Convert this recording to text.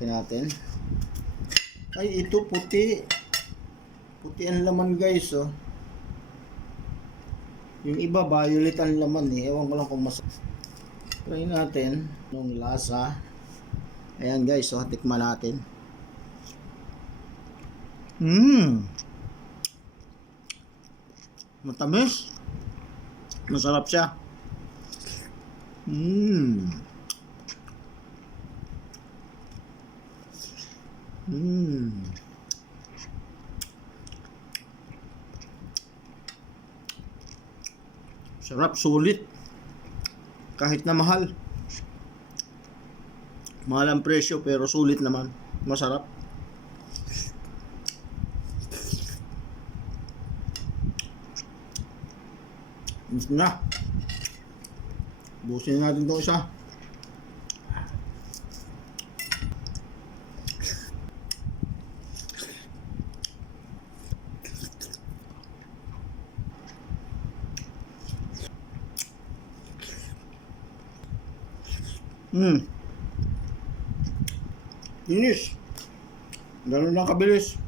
Open natin. Ay, ito puti. Puti ang laman guys, oh. Yung iba violet ang laman eh. Ewan ko lang kung mas... Try natin nung lasa. Ayan guys, oh, tikman natin. Matamis. Masarap siya. Sarap, sulit. Kahit na mahal. Mahal ang presyo pero sulit naman. Masarap. Gusto na. Busin natin itong isa. Finish. Ganun lang kabilis.